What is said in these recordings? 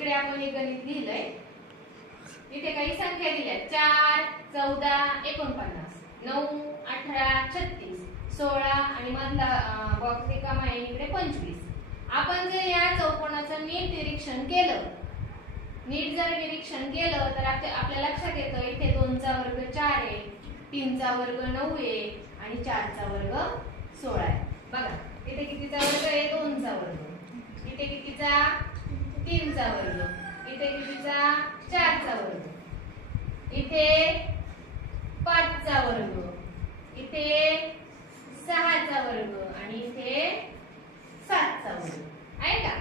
इकडे आपण एक गणित लिहिलंय. इथे काही संख्या दिल्या 4, 14, 49, 9, 18, 36, 16 आणि मधला बॉक्स रिकामा आहे इकडे 25. आपण जर या चौकोनाचं नीट निरीक्षण केलं, तर आपल्या लक्षात येतं इथे 2 चा वर्ग 4 आहे, 3 चा वर्ग 9 आहे आणि 4 चा वर्ग 16 आहे. बघा इथे कितीचा वर्ग आहे? 2 चा वर्ग. इथे कितीचा? 3 चा वर्ग. इथे कितीचा? 4 चा वर्ग. इथे 5 चा वर्ग. इथे 6 चा वर्ग आणि इथे 7 चा वर्ग आहे का?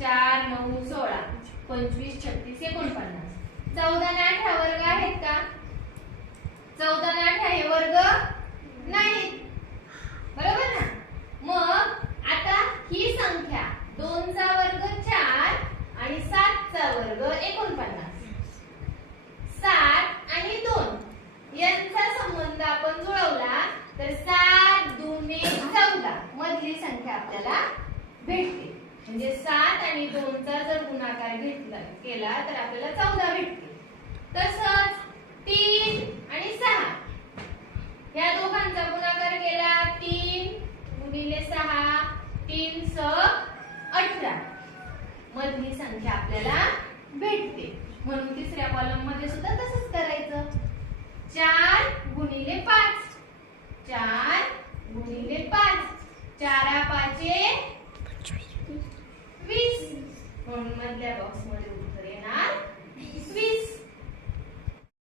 4, 9, 16, 25, 36, 49. 14 आणि 18 वर्ग आहेत का? 14 आणि 18 हे वर्ग नाहीत, बरोबर ना? मग आता ही संख्या 2 चा वर्ग 4 आणि 7 चा वर्ग 49. 7 आणि 2 यांचा संबंध आपण जुळवला तर 7 दुने 14 मधली संख्या आपल्याला भेटते. म्हणजे 7 आणि 2 चा जर गुणाकार केला तर आपल्याला 14 भेटते. तसंच 3 आणि 6 या दोघांचा गुणाकार केला 3 गुणिले 6, 3 स 18 मधली संख्या आपल्याला भेटते. म्हणून तिसऱ्या कॉलम मध्ये सुद्धा तसंच करायचं. 4 गुणिले 5, 4 गुणिले 5, 4 5